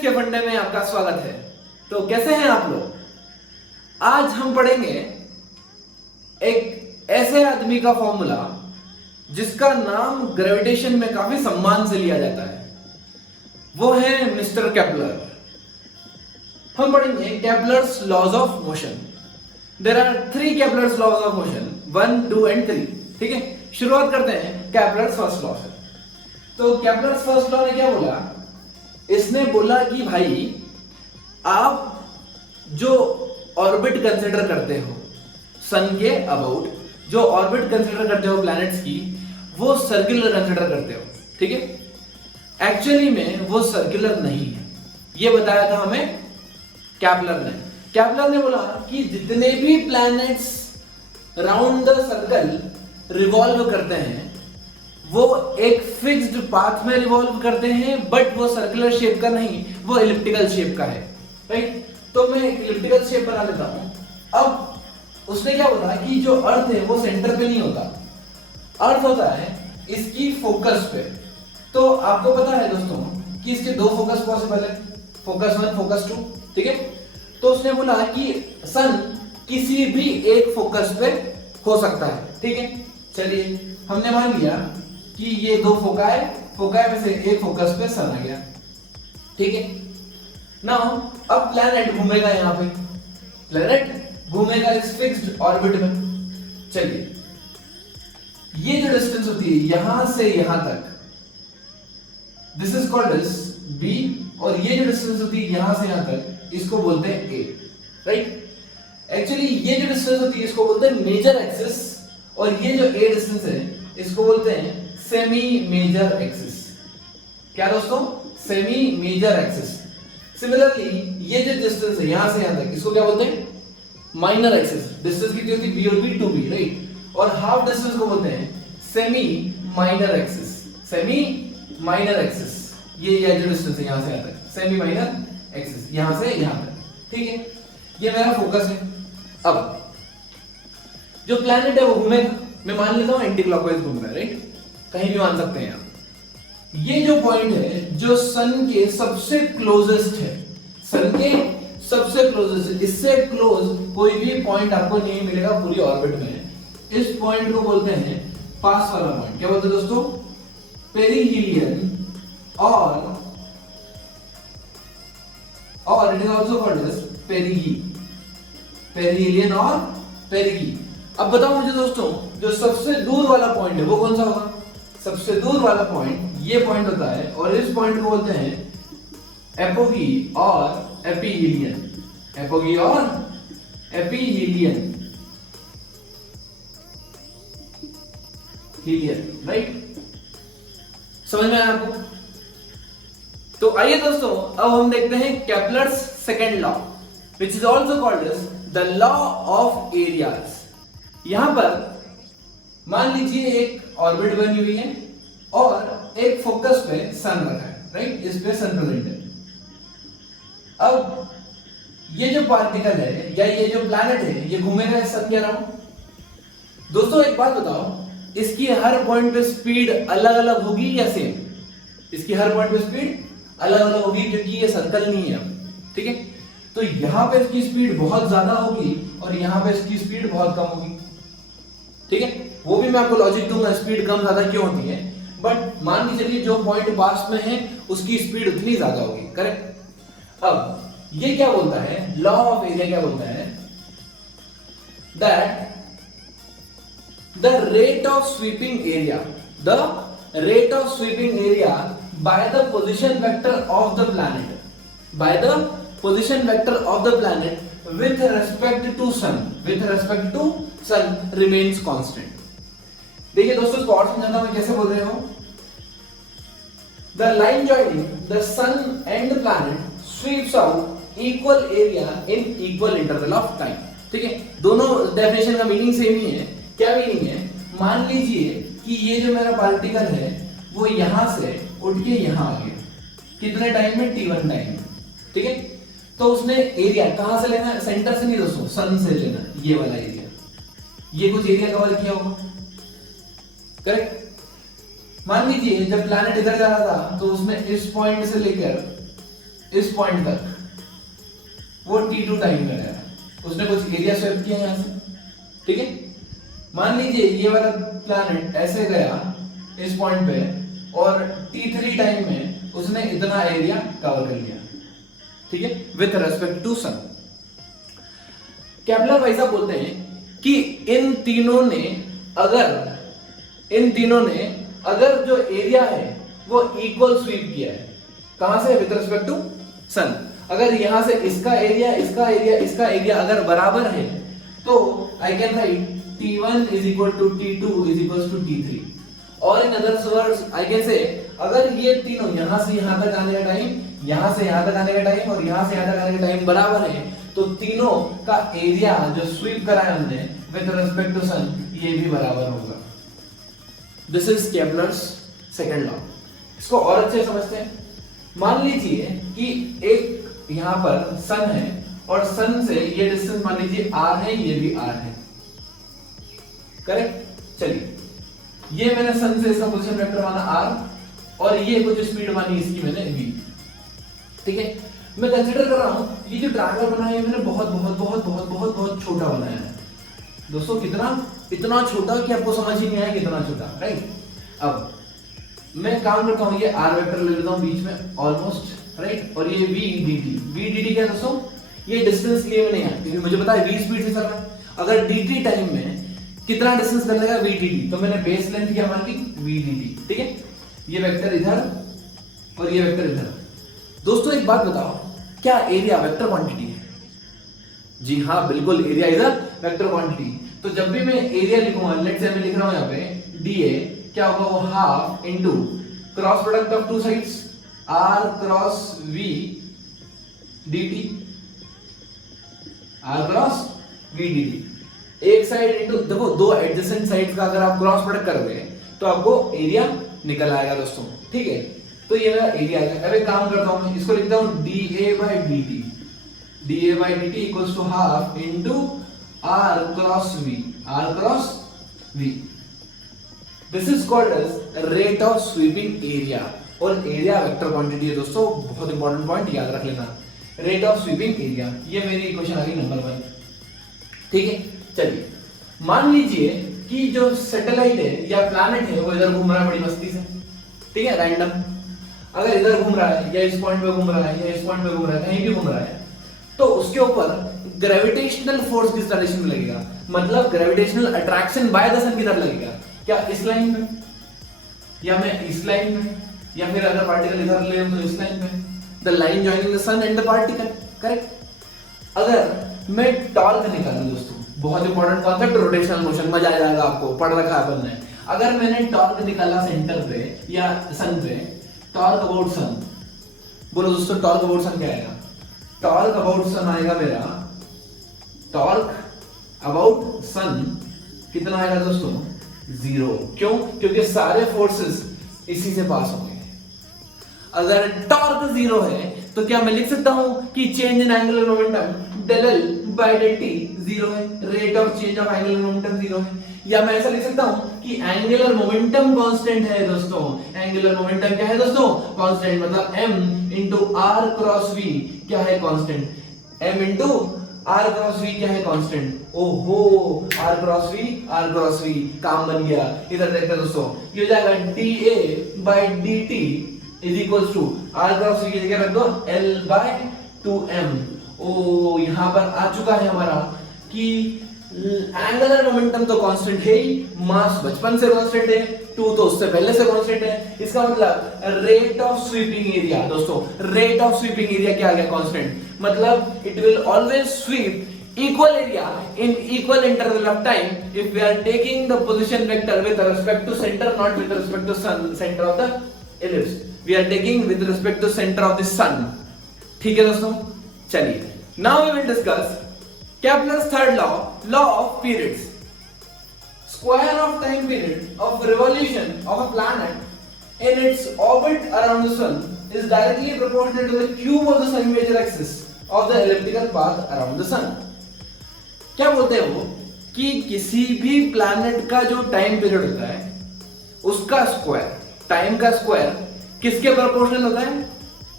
Physics के फंडे में आपका स्वागत है। तो कैसे हैं आप लोग? आज हम पढ़ेंगे एक ऐसे आदमी का फॉर्मूला जिसका नाम ग्रेविटेशन में काफी सम्मान से लिया जाता है। वो है मिस्टर केपलर। हम पढ़ेंगे Kepler's laws of motion. There are 3 Kepler's laws of motion, 1, 2 and 3। ठीक है, शुरुआत करते हैं केपलर्स फर्स्ट लॉ से। तो केपलर्स फर्स्ट लॉ ने क्या बोला? इसने बोला कि भाई आप जो ऑर्बिट कंसीडर करते हो सन के अबाउट, जो ऑर्बिट कंसीडर करते हो प्लैनेट्स की, वो सर्कुलर कंसीडर करते हो। ठीक है, एक्चुअली में वो सर्कुलर नहीं है। ये बताया था हमें केपलर ने। केपलर ने बोला कि जितने भी planets round the circle revolve करते हैं वो एक फिक्स्ड पाथ में रिवॉल्व करते हैं, बट वो सर्कुलर शेप का नहीं, वो एलिप्टिकल शेप का है। राइट, तो मैं एक एलिप्टिकल शेप बना लेता हूं। अब उसने क्या बोला कि जो अर्थ है वो सेंटर पे नहीं होता, अर्थ होता है इसकी फोकस पे। तो आपको पता है दोस्तों कि इसके 2 फोकस पॉसिबल है, फोकस 1, फोकस 2। ठीक है, तो उसने बोला कि सन किसी भी एक फोकस पे हो सकता है। ठीक है, चलिए हमने मान लिया कि ये 2 फोकाई में से एक फोकस पे सन आ गया। ठीक है, नाउ अब प्लैनेट घूमेगा, यहां पे प्लैनेट घूमेगा इस फिक्स्ड ऑर्बिट में। चलिए, ये जो डिस्टेंस होती है यहां से यहां तक, this is called as B, और ये जो डिस्टेंस होती है यहां से यहां तक, इसको बोलते हैं ए। राइट, एक्चुअली ये जो डिस्टेंस होती है इसको बोलते हैं मेजर एक्सिस, और ये जो ए डिस्टेंस है इसको बोलते हैं सेमी मेजर एक्सिस। क्या दोस्तों? Semi major axis. सिमिलरली ये जो डिस्टेंस है यहां से यहां तक, इसको क्या बोलते हैं? Minor axis. डिस्टेंस कितनी होती है? बी और बी, 2b। राइट, और हाफ डिस्टेंस को बोलते हैं semi minor axis. Semi minor axis, ये जो डिस्टेंस है यहां से यहां तक, सेमी माइनर एक्सिस, यहां से यहां तक। ठीक है, ये मेरा फोकस है। अब जो प्लैनेट है वो घूमेगा, मैं मान लेता हूं एंटी क्लॉकवाइज घूम रहा है। राइट, कहीं भी मान सकते हैं आप। ये जो पॉइंट है जो सन के सबसे क्लोजेस्ट है, सन के सबसे क्लोजेस्ट, इससे क्लोज कोई भी पॉइंट आपको नहीं मिलेगा पूरी ऑर्बिट में। इस पॉइंट को बोलते हैं पास वाला पॉइंट। क्या बोलते हैं दोस्तों? पेरिहीलियन, और it is also called as perigee. Perihelion और पेरिगी। अब बताओ मुझे दोस्तों, जो सबसे दूर वाला पॉइंट है वो कौन सा होगा? सबसे दूर वाला पॉइंट ये पॉइंट होता है, और इस पॉइंट को बोलते हैं एपोगी और एपीहीलियन। एपोगी और एपीहीलियन, हीलियन। राइट, समझ में आया आपको? तो आइए दोस्तों, अब हम देखते हैं Kepler's second law, which is also called as the law of areas. यहां पर मान लीजिए एक ऑर्बिट बनी हुई है और एक फोकस पे सन रखा है। राइट, इस पे सन प्रेजेंट है। अब ये जो पार्टिकल है या ये जो प्लैनेट है ये घूमेगा इस सन के अराउंड। दोस्तों एक बात बताओ, इसकी हर पॉइंट पे स्पीड अलग अलग होगी या सेम? इसकी हर पॉइंट पे स्पीड अलग अलग होगी, क्योंकि ये सर्कल नहीं है। ठीक है, तो यहां पे इसकी स्पीड बहुत ज्यादा होगी और यहां पे इसकी स्पीड बहुत कम होगी। ठीक है, वो भी मैं आपको लॉजिक दूंगा स्पीड कम ज्यादा क्यों होती है, बट मान के चलिए जो पॉइंट पास में है उसकी स्पीड उतनी ज्यादा होगी। करेक्ट। अब ये क्या बोलता है, लॉ ऑफ एरिया क्या बोलता है? That the rate of sweeping area by the position vector of the planet, by the position vector of the planet with respect to sun remains constant। देखिए दोस्तों, इसको और समझाता मैं कैसे बोल रहे हो। The line joining the sun and the planet sweeps out equal area in equal interval of time। ठीक है, दोनों डेफिनेशन का मीनिंग सेम ही है। क्या मीनिंग है? मान लीजिए कि ये जो मेरा पार्टिकल है वो यहां से उठ के यहां आ गया, कितने टाइम में? t1 टाइम में। ठीक है, तो उसने एरिया कहां से लेना है? सेंटर से नहीं दोस्तों, सन से लेना, ये वाला एरिया। ये कुछ एरिया कवर किया होगा। करेक्ट। मान लीजिए जब प्लैनेट इधर जा रहा था तो उसने इस पॉइंट से लेकर इस पॉइंट तक वो t2 टाइम में गया, उसने कुछ एरिया स्वेप किया यहां से, ठीक है। मान लीजिए ये वाला प्लैनेट ऐसे गया इस पॉइंट पे और t3 टाइम में उसने इतना एरिया कवर कर लिया, ठीक है, with respect to sun. Kepler भाई साहब बोलते हैं कि इन तीनों ने अगर जो एरिया है वो इक्वल स्वीप किया है, कहां से, विथ रेस्पेक्ट टू सन। अगर यहां से इसका एरिया अगर बराबर है तो आई can right T1 is equal to T2 is equals to T3, और in other words I can say अगर ये तीनों यहां से यहां तक आने का टाइम, यहां से यहां तक आने का टाइम और यहां से यहां तक आने का टाइम बराबर है तो तीनों का एरिया जो स्वीप करा है हमने विद रिस्पेक्ट टू सन ये भी बराबर होगा। This is Kepler's second law. इसको और अच्छे समझते हैं। मान लीजिए कि एक यहां पर सन है और सन से ये डिस्टेंस मान लीजिए r है, ये भी r है, करेक्ट। चलिए ये मैंने सन से इसका पोजीशन वेक्टर माना r और ये कुछ स्पीड मानी इसकी मैंने v, ठीक है। मैं कंसीडर कर रहा हूं ये जो ट्रायंगल बना है मैंने बहुत बहुत बहुत बहुत बहुत बहुत छोटा बनाया है दोस्तों। कितना, इतना छोटा कि आपको समझ ही नहीं आया कितना छोटा, राइट। अब मैं काम करता हूं, ये r वेक्टर ले लेता हूं बीच में ऑलमोस्ट, राइट, और ये v dt क्या है दोस्तों, ये डिस्टेंस लिए मैंने यहां, क्योंकि मुझे पता है v स्पीड से चल रहा है। अगर dt टाइम में कितना डिस्टेंस कर लेगा v dt, तो मैंने बेस लेंथ क्या मानी v dt, ठीक है। ये वेक्टर इधर और ये वेक्टर इधर। दोस्तों एक बात बताओ, क्या एरिया वेक्टर क्वांटिटी है? जी हाँ बिल्कुल, area is a vector quantity. तो जब भी मैं एरिया लिखूंगा, लेट्स से मैं लिख रहा हूं यहां पे dA, क्या होगा वो half into cross product of two sides r cross v dt, r cross v dt। एक साइड इनटू, देखो दो एडजेसेंट साइड्स का अगर आप क्रॉस प्रोडक्ट करोगे तो आपको एरिया निकल आएगा दोस्तों, ठीक है। तो ये मेरा एरिया है। अब एक काम करता हूं मैं इसको लिखता हूं dA by dt equals to half into r cross v। This is called as rate of sweeping area, और एरिया वेक्टर क्वांटिटी है दोस्तों, बहुत इंपॉर्टेंट पॉइंट याद रख लेना, रेट ऑफ स्वीपिंग एरिया। ये मेरी इक्वेशन आ गई नंबर 1, ठीक है। चलिए मान लीजिए कि जो सैटेलाइट है या प्लैनेट है वो इधर घूम रहा है बड़ी मस्ती से, ठीक है, रैंडम। अगर इधर घूम रहा है या इस पॉइंट पे घूम रहा है या इस पॉइंट पे घूम रहा है, कहीं भी घूम रहा है, तो उसके ऊपर ग्रेविटेशनल फोर्स किस डायरेक्शन में लगेगा, मतलब ग्रेविटेशनल अट्रैक्शन बाय द सन किधर लगेगा, क्या इस लाइन में, या मैं इस लाइन में, या फिर अगर पार्टिकल इधर ले तो इस लाइन में, the line joining the sun and the particle, correct. अगर मैं टॉर्क निकालूं दोस्तों, बहुत इंपॉर्टेंट कॉन्सेप्ट, रोटेशनल मोशन, मजा आ जाएगा आपको, पढ़ रखा है अपन ने। अगर मैंने टॉर्क निकाला सेंटर पे या सन पे, टॉर्क अबाउट सन, बोलो दोस्तों टॉर्क अबाउट सन क्या आएगा? टॉर्क अबाउट सन आएगा मेरा, टॉर्क अबाउट सन कितना आएगा दोस्तों? 0। क्यों? क्योंकि सारे फोर्सेस इसी से पास होंगे। अगर टॉर्क 0 है तो क्या मैं लिख सकता हूं कि change in angular momentum del L by del T 0 है, rate of change of angular momentum 0 है, या मैं ऐसा लिख सकता हूं कि एंगुलर मोमेंटम कांस्टेंट है दोस्तों। एंगुलर मोमेंटम क्या है दोस्तों? कांस्टेंट, मतलब m into r cross v क्या है? Constant. m into r cross v क्या है? कांस्टेंट। ओहो, r क्रॉस v काम बन गया। इधर देखते हैं दोस्तों, ये हो जाएगा dA by dt is equals to r cross v की जगह रख दो L by 2m। ओ, यहां पर आ चुका है हमारा कि एंगुलर मोमेंटम तो कांस्टेंट है ही, मास बचपन से कांस्टेंट है, 2 तो उससे पहले से कांस्टेंट है। इसका मतलब रेट ऑफ स्वीपिंग एरिया दोस्तों, रेट ऑफ स्वीपिंग एरिया क्या आ गया? कांस्टेंट। मतलब it will always sweep equal area in equal interval of time if we are taking the position vector with respect to center, not with respect to sun, center of the ellipse. We are taking with respect to center of the sun. ठीक है दोस्तों, चलिए now we will discuss Kepler's third law, law of periods. Square of time period of revolution of a planet in its orbit around the sun is directly proportional to the cube of the sun major axis of the elliptical path around the sun. क्या बोलते हैं वो कि किसी भी planet का जो time period होता है उसका स्क्वायर, टाइम का स्क्वायर किसके प्रोपोर्शनल होता है?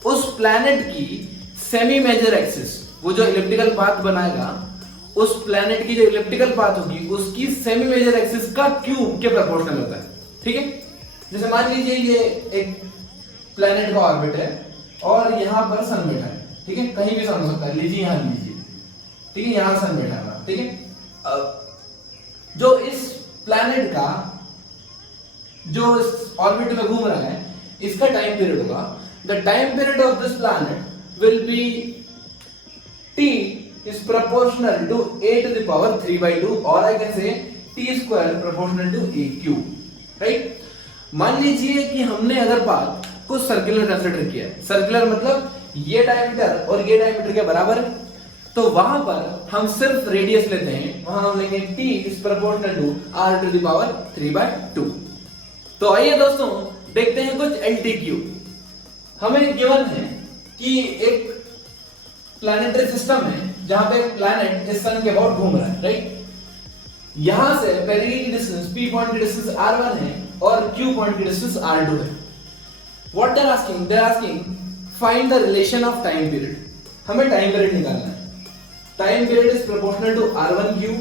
उस प्लैनेट की सेमी मेजर एक्सिस, वो जो इलिप्टिकल पाथ बनाएगा उस प्लैनेट की जो इलिप्टिकल पाथ होगी उसकी सेमी मेजर एक्सिस का क्यूब के प्रोपोर्शनल होता है। ठीक है, जैसे मान लीजिए ये एक प्लैनेट का ऑर्बिट है और यहां पर सन बैठा है। ठीक है, कहीं भी सन हो सकता है, लीजिए यहां लीजिए। ठीक है, यहां सन बैठा है। ठीक है, जो इस प्लैनेट का जो इस ऑर्बिट में घूम रहा है इसका टाइम पीरियड होगा, the time period of this planet will be t is proportional to a to the power 3/2 or I can say t square proportional to a cube, right? मान लीजिए कि हमने अगर पाथ को सर्कुलर कंसीडर किया है, circular मतलब ये डायमीटर और ये डायमीटर के बराबर है, तो वहां पर हम सिर्फ रेडियस लेते हैं, वहां हम लेंगे t is proportional to r to the power 3/2। तो आइए दोस्तों देखते हैं कुछ LTQ। हमें गिवन है कि एक प्लैनेटरी सिस्टम है जहां पे प्लैनेट इस सन के अबाउट घूम रहा है, राइट? यहां से पेरिडी की डिस्टेंस p पॉइंट की डिस्टेंस r1 है और q पॉइंट की डिस्टेंस r2 है। What they are asking? They are asking find the relation of time period. हमें टाइम पीरियड निकालना है। Time period is proportional to r1/2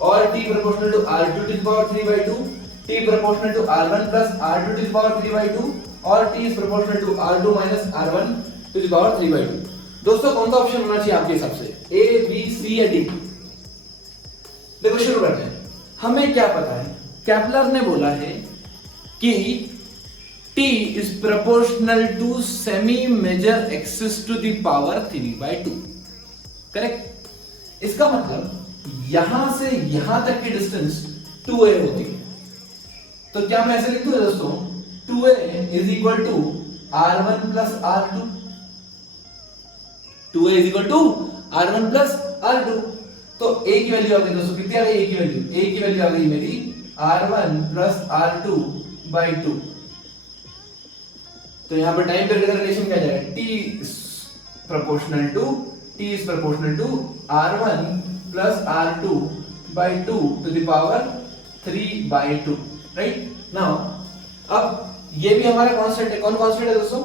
और t proportional to r2 to the power 3/2, t proportional to r1 plus r2 to the power 3/2 और t is proportional to r2 minus r1 to the power 3/2। दोस्तों कौन सा option होना चाहिए आपके हिसाब से, ए, बी, सी या डी? देखो शुरू करते हैं। हमें क्या पता है, केपलर ने बोला है कि t is proportional to semi major axis to the power 3/2, correct? इसका मतलब यहां से यहां तक की डिस्टेंस 2a होती है। तो क्या मैं ऐसे लिख दूं दोस्तों, 2a is equal to r1 plus r2, 2a is equal to r1 plus r2। तो a की वैल्यू आ गई दोस्तों, कितनी आ गई a की वैल्यू? a की वैल्यू आ गई मेरी r1 plus r2/2। तो यहां पर टाइम पीरियड का रिलेशन क्या जाएगा, t is proportional to r1 plus r2/2 to the power 3/2, right? Now अब ये भी हमारा कांस्टेंट है। कौन कांस्टेंट है दोस्तों?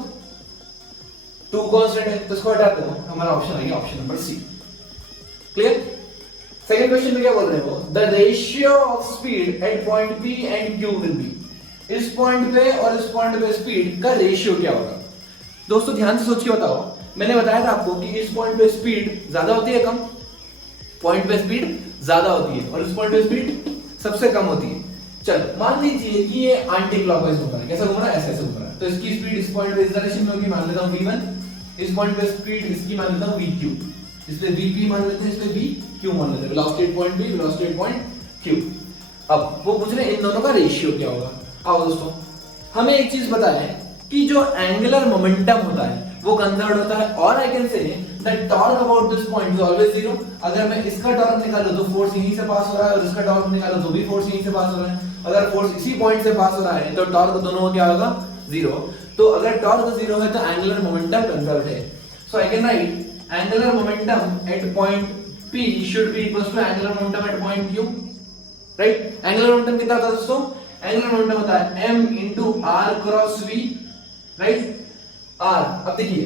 2 कांस्टेंट है, तो इसको हटाते हो, हमारा ऑप्शन आ गया option number C. Clear? Second question में क्या बोल रहे हो, the ratio of speed at point P and Q will be. इस पॉइंट पे और इस पॉइंट पे स्पीड का रेशियो क्या होगा? दोस्तों ध्यान से सोच के बताओ। मैंने बताया था आपको कि इस पॉइंट पे स्पीड ज्यादा होती है कम, पॉइंट पे स्पीड ज्यादा होती है और इस पॉइंट पे स्पीड सबसे कम होती है। चलो मान लीजिए कि ये एंटी क्लॉकवाइज घूम रहा है। कैसा घूम रहा है? ऐसे ऐसे घूम रहा है। तो इसकी स्पीड इस पॉइंट पे इस डायरेक्शन में होगी, मान लेता हूं v1। इस पॉइंट पे स्पीड इसकी मान लेता हूं vq, इसलिए vp मान लेते हैं, इसलिए vq मान लेते हैं। Velocity at point p, velocity at point q। अब वो पूछ रहे हैं इन दोनों का रेशियो क्या होगा। आओ दोस्तों, हमें एक चीज पता है कि जो एंगुलर मोमेंटम होता है वो कंजर्व होता है, और I can say that torque about this point is always zero. अगर मैं इसका टॉर्क निकालूं तो फोर्स यहीं से पास हो रहा है, और इसका टॉर्क निकालूं तो भी फोर्स यहीं से पास हो रहा है। अगर फोर्स इसी पॉइंट से पास हो रहा है तो टॉर्क दोनों क्या होगा? जीरो। तो अगर टॉर्क जीरो है तो एंगुलर मोमेंटम कंजर्व है। So I can write angular momentum at point P should be equals to angular momentum at point Q, right? Angular momentum कितना होता है दोस्तों? एंगुलर मोमेंटम होता है m into r cross v, right? r, अब देखिए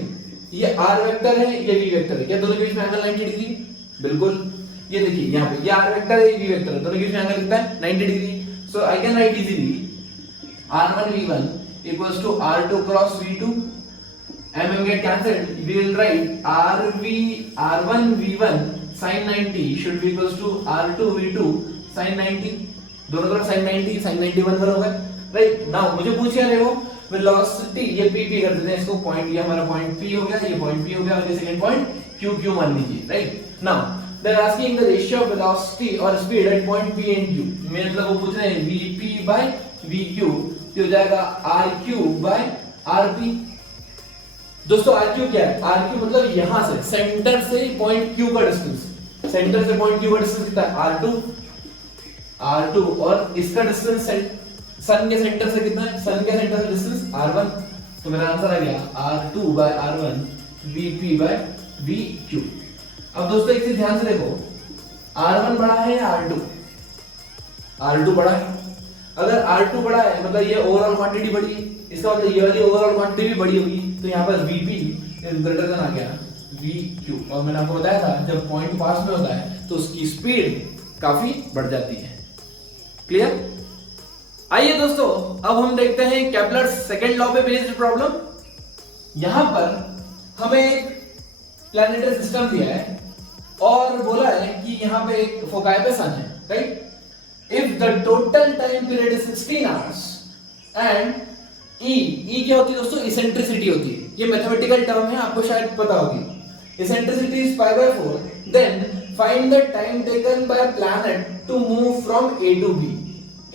ये r वेक्टर है, ये v वेक्टर है, क्या दोनों के बीच में एंगल 90 डिग्री? बिल्कुल। ये देखिए यहाँ पे ये r वेक्टर है, ये v वेक्टर है, दोनों के बीच में एंगल कितना है? 90 degree. So I can write easily r1 v1 equals to r2 cross v2, mm get cancelled, we will write r1 v1 sin 90 should be equals to r2 v2 sin 90, दोनों तरफ sin 90 sin 90 बराबर होगा, right? Now मुझे पूछ क्या रहे हो, velocity, ये p कर देते हैं इसको, पॉइंट ये हमारा पॉइंट p हो गया, ये पॉइंट p हो गया, और ये सेकंड पॉइंट q मान लीजिए, right? Now they are asking the ratio of velocity or speed at point P and Q। मतलब वो पूछ रहे हैं Vp by Vq, ये हो जाएगा Rq by Rp। दोस्तों Rq क्या है? Rq मतलब यहां से सेंटर से पॉइंट Q का डिस्टेंस, सेंटर से पॉइंट Q का डिस्टेंस कितना है? R2, और इसका डिस्टेंस सन के सेंटर से कितना है? सन के सेंटर से डिस्टेंस R1। तो मेरा आंसर आ गया R2 by R1 Vp by Vq। अब दोस्तों एक चीज ध्यान से देखो, R1 बड़ा है या R2? R2 बड़ा है। अगर R2 बड़ा है मतलब ये ओवरऑल क्वांटिटी बड़ी है, इसका मतलब ये वाली ओवरऑल क्वांटिटी भी बड़ी होगी। तो यहाँ पर Vp इज ग्रेटर देन आ गया वी क्यू। और मैंने आपको बताया था जब पॉइंट पास में होता है तो उसकी स्पीड काफी बढ़ जाती है। क्लियर? आइए दोस्तों, अब हम देखते हैं केपलर्स सेकंड लॉ पे बेस्ड प्रॉब्लम। यहां पर हमें एक प्लैनेटरी सिस्टम दिया है और बोला है कि यहां पे एक फोकाई पे सन है, right? If the total time period is 16 hours and e क्या होती है दोस्तों? इसेंट्रिसिटी होती है। ये मैथमेटिकल टर्म है, आपको शायद पता होगी। Eccentricity is pi by 4, then find the time taken by planet to move from A to B.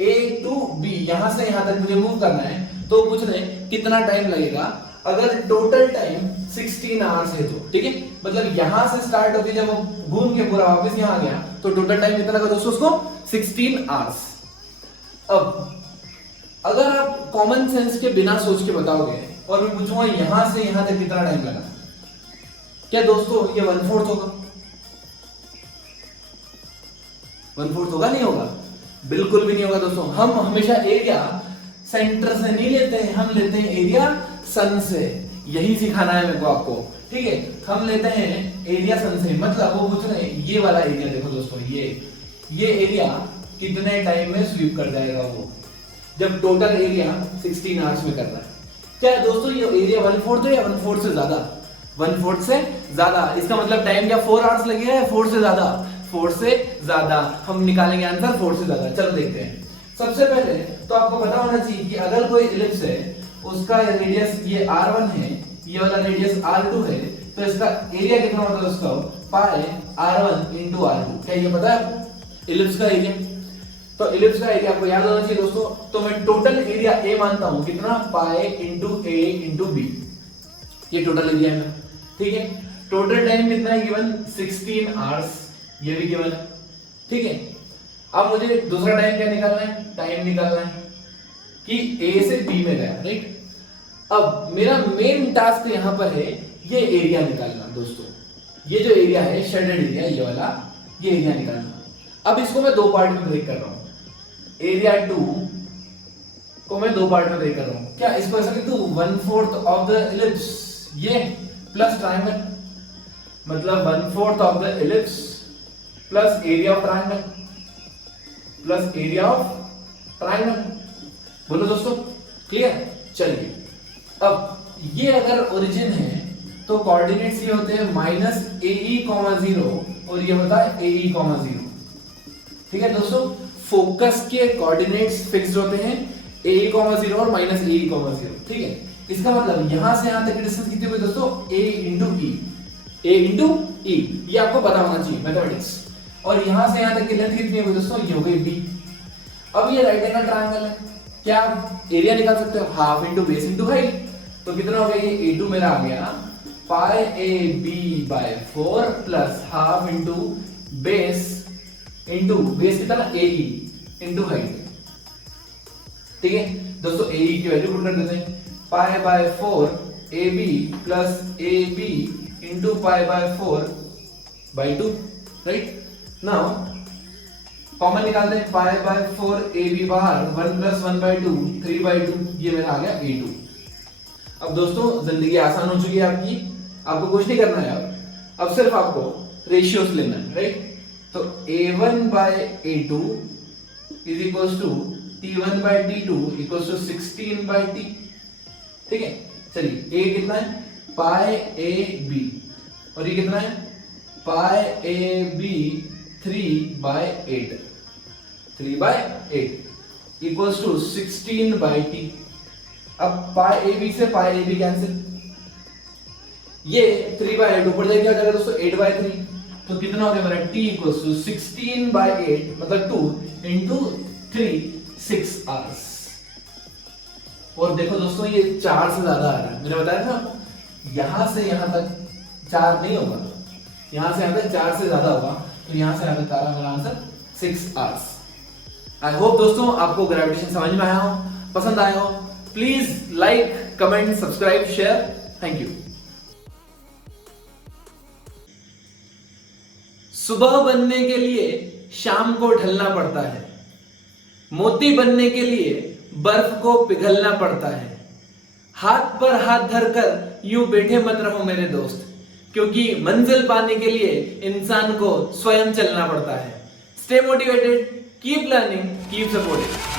A to B, यहां से यहां तक मुझे मूव करना है, तो पूछ रहे हैं कितना टाइम लगेगा। अगर टोटल टाइम 16 आवर्स है तो ठीक है, मतलब यहां से स्टार्ट होती जब वो घूम के पूरा वापस यहां आ गया तो टोटल टाइम कितना लगा दोस्तों उसको? 16 आवर्स। अब अगर आप कॉमन सेंस के बिना सोच के बताओगे और मैं पूछूंगा यहां से यहां तक कितना टाइम लगा, क्या दोस्तों ये 1/4 होगा? 1/4 होगा? नहीं होगा, बिल्कुल भी नहीं होगा दोस्तों। हम हमेशा एरिया सेंटर से नहीं लेते हैं, हम लेते हैं एरिया सन से। यही सिखाना है मेरे को आपको, ठीक है? हम लेते हैं एरिया सन से, मतलब वो पूछ रहे हैं ये वाला एरिया देखो दोस्तों, ये एरिया कितने टाइम में स्वीप कर जाएगा वो, जब टोटल एरिया 16 आवर्स में करना है। क्या दोस्तों ये एरिया 1/4 है या 1/4 से ज्यादा? 1/4 से ज्यादा। इसका मतलब टाइम क्या 4 आवर्स लगेगा या 4 से ज्यादा? 4 से ज्यादा। हम निकालेंगे आंसर 4 से ज्यादा। चलो देखते हैं। सबसे पहले तो आपको पता होना चाहिए कि अगर कोई इलिप्स है उसका रेडियस ये r1 है, ये वाला रेडियस r2 है, तो इसका एरिया कितना होता है दोस्तों? पाई r1 into r2। क्या ये पता है आपको इलिप्स का एरिया? तो इलिप्स का एरिया आपको याद होना चाहिए दोस्तों। तो मैं टोटल एरिया a मानता हूं, कितना? पाई into a into b। ये टोटल एरिया है, ठीक है? टोटल टाइम कितना है गिवन? 16 आवर्स, ये भी गिवन है, ठीक है? अब मुझे दूसरा टाइम क्या निकालना है? टाइम निकालना है कि A से B में गया, राइट? अब मेरा मेन टास्क यहां पर है ये एरिया निकालना दोस्तों। ये जो एरिया है शेडेड एरिया, ये वाला, ये एरिया निकालना। अब इसको मैं दो पार्ट में ब्रेक कर रहा हूं। एरिया 2 को मैं दो पार्ट में ब्रेक कर रहा हूं। क्या इसको ऐसा लिख दूं? 1/4 ऑफ द इलिप्स ये प्लस ट्रायंगल, मतलब 1/4 of the ellipse plus area of triangle plus area of triangle. बोलो दोस्तों, क्लियर? चलिए, अब ये अगर ओरिजिन है तो कोऑर्डिनेट्स ये होते हैं -AE, 0 और ये होता है AE, 0। ठीक है दोस्तों, फोकस के कोऑर्डिनेट्स फिक्स्ड होते हैं AE, 0 और -AE, 0। ठीक है, इसका मतलब यहां से यहां तक की डिस्टेंस कितनी हुई दोस्तों? A into E। ये आपको पता होना चाहिए मैथमेटिक्स। और यहां से यहां तक की लेंथ कितनी है दोस्तों? ये हो गई B। अब ये राइट एंगल ट्रायंगल है, क्या आप एरिया निकाल सकते हो? Half into base into height. तो कितना हो गया? ये A2 मेरा आ गया पाई AB/4 plus half into base कितना? AE into height. ठीक है दोस्तों, AE की वैल्यू पुट कर देते हैं, पाई/4 AB प्लस AB इंटू पाई/4/2, राइट? नाउ कॉमन निकालते हैं, पाई/4 AB बाहर, 1 प्लस 1/2 3/2, ये मेरा आ गया A2। अब दोस्तों जिंदगी आसान हो चुकी है आपकी, आपको कुछ नहीं करना है अब सिर्फ आपको रेशियोज लेना है, राइट? तो A1/A2 is equals to T1/T2 equals to 16/T। ठीक है, चलिए A कितना है? पाई AB, और ये कितना है? पाई AB 3/8 इक्वल्स टू 16/T। अब पाई AB से पाई AB कैंसिल, ये 3/8 ऊपर जाके क्या हो जाएगा दोस्तों? 8/3। तो कितना हो गया मेरा? T इक्वल्स टू 16/8 मतलब 2 into 3 6 आवर्स। और देखो दोस्तों ये 4 से ज्यादा आ रहा है, मैंने बताया था यहां से यहां तक 4 नहीं होगा, यहां से यहां तक 4 से ज्यादा होगा, तो यहां से यहां तक तारा मेरा आंसर 6 आवर्स। आई होप दोस्तों आपको ग्रेविटेशन समझ में आया हो, पसंद आया हो। Please like, comment, subscribe, share. Thank you. सुबह बनने के लिए शाम को ढलना पड़ता है, मोती बनने के लिए बर्फ को पिघलना पड़ता है, हाथ पर हाथ धरकर यूं बैठे मत रहो मेरे दोस्त, क्योंकि मंजिल पाने के लिए इंसान को स्वयं चलना पड़ता है। Stay motivated, keep learning, keep supporting.